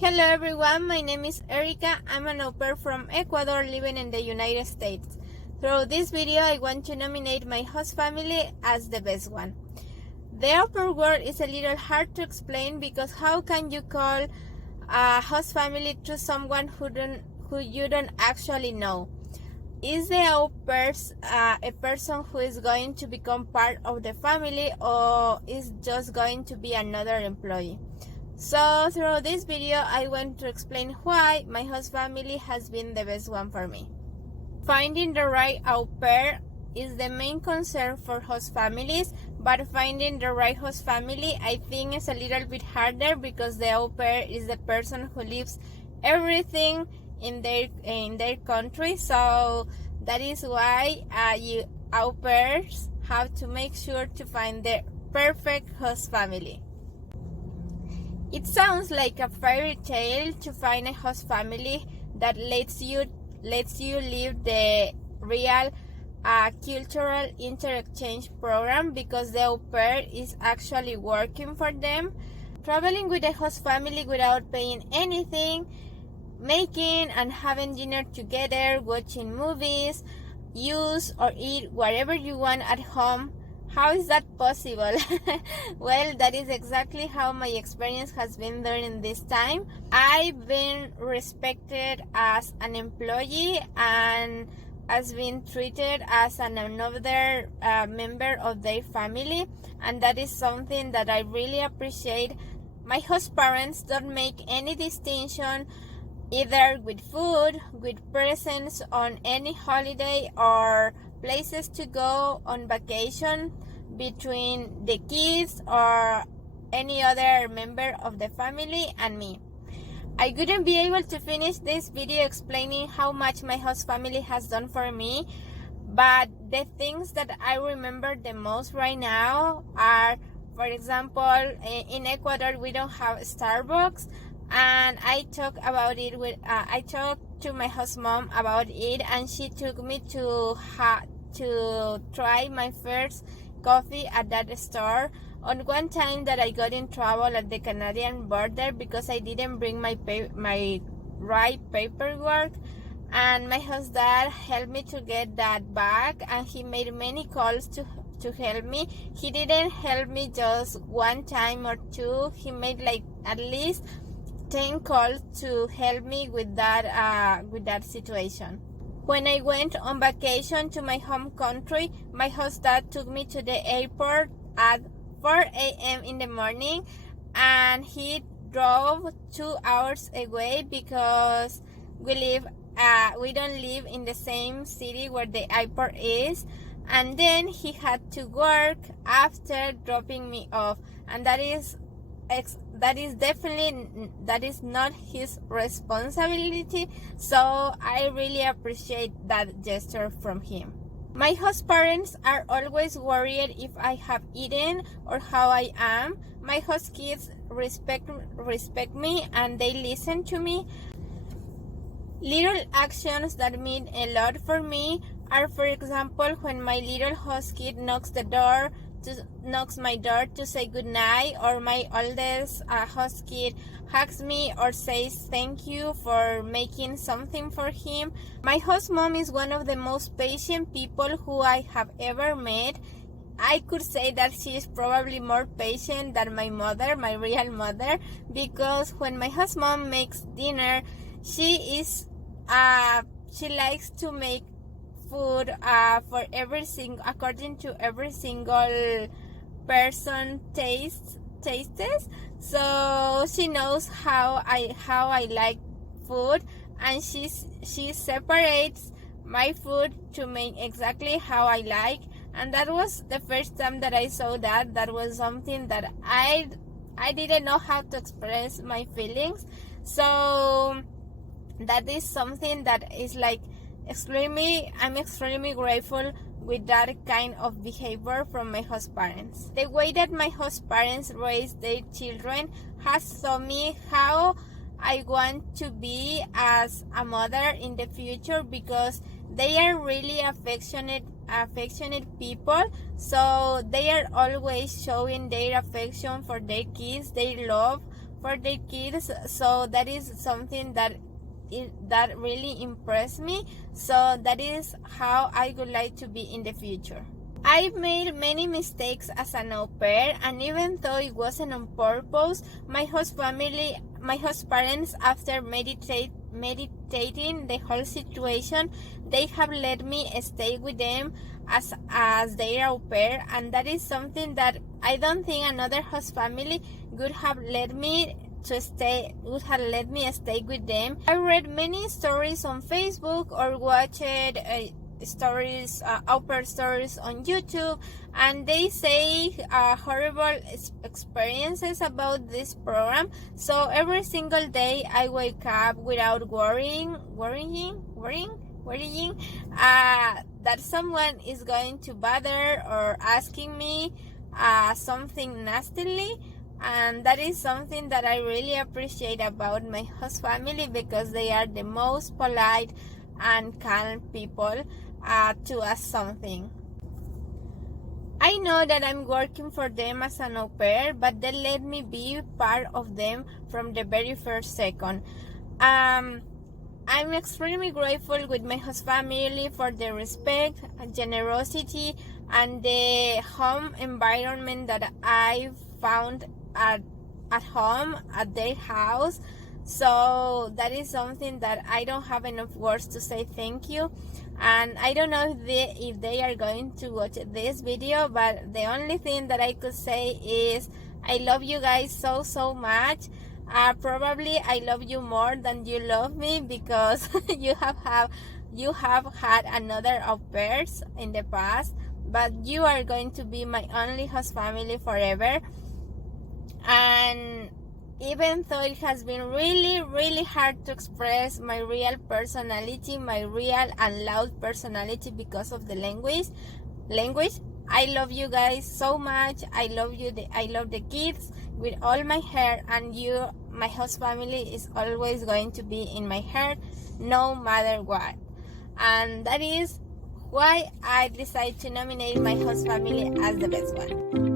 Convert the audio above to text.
Hello everyone, my name is Erica. I'm an au pair from Ecuador living in the United States. Through this video, I want to nominate my host family as the best one. The au pair word is a little hard to explain because how can you call a host family to someone who you don't actually know? Is the au pair a person who is going to become part of the family, or is just going to be another employee? So through this video, I want to explain why my host family has been the best one for me. Finding the right au pair is the main concern for host families, but finding the right host family I think is a little bit harder because the au pair is the person who lives everything in their country. So that is why you au pairs have to make sure to find the perfect host family. It sounds like a fairy tale to find a host family that lets you live the real cultural interchange program because the au pair is actually working for them. Traveling with a host family without paying anything, making and having dinner together, watching movies, use or eat whatever you want at home. How is that possible? Well, that is exactly how my experience has been during this time. I've been respected as an employee and has been treated as another member of their family, and that is something that I really appreciate. My host parents don't make any distinction either with food, with presents on any holiday, or places to go on vacation between the kids or any other member of the family and me. I wouldn't be able to finish this video explaining how much my host family has done for me, but the things that I remember the most right now are, for example, in Ecuador we don't have Starbucks, and I talked to my host mom about it, and she took me to try my first coffee at that store. On one time that I got in trouble at the Canadian border because I didn't bring my right paperwork, and my host dad helped me to get that back, and he made many calls to help me. He didn't help me just one time or two. He made like at least 10 calls to help me with that situation. When I went on vacation to my home country, my host dad took me to the airport at 4 a.m. in the morning, and he drove 2 hours away because we don't live in the same city where the airport is, and then he had to work after dropping me off, and that is not his responsibility. So I really appreciate that gesture from him. My host parents are always worried if I have eaten or how I am. My host kids respect me and they listen to me. Little actions that mean a lot for me are, for example, when my little host kid knocks my door to say goodnight, or my oldest host kid hugs me or says thank you for making something for him. My host mom is one of the most patient people who I have ever met. I could say that she is probably more patient than my mother, my real mother, because when my host mom makes dinner, she likes to make food for according to every single person tastes. So she knows how I like food, and she separates my food to make exactly how I like. And that was the first time that I saw that. That was something that I didn't know how to express my feelings. So that is something that is like I'm extremely grateful with that kind of behavior from my host parents. The way that my host parents raise their children has taught me how I want to be as a mother in the future, because they are really affectionate people. So they are always showing their affection for their kids, their love for their kids. So that is something that that really impressed me. So that is how I would like to be in the future. I've made many mistakes as an au pair, and even though it wasn't on purpose, my host parents, after meditating the whole situation, they have let me stay with them as their au pair, and that is something that I don't think another host family would have let me stay with them. I read many stories on Facebook or watched stories, au pair stories on YouTube, and they say horrible experiences about this program. So every single day I wake up without worrying that someone is going to bother or asking me something nastily. And that is something that I really appreciate about my host family, because they are the most polite and calm people to ask something. I know that I'm working for them as an au pair, but they let me be part of them from the very first second. I'm extremely grateful with my host family for the respect, generosity, and the home environment that I found at home, at their house. So that is something that I don't have enough words to say thank you. And I don't know if they are going to watch this video, but the only thing that I could say is I love you guys so much. Probably I love you more than you love me, because you have had another au pairs in the past, but you are going to be my only host family forever. And even though it has been really hard to express my real personality, my real and loud personality, because of the language, I love you guys so much. I love you. I love the kids with all my heart, and you, my host family, is always going to be in my heart, no matter what. And that is why I decided to nominate my host family as the best one.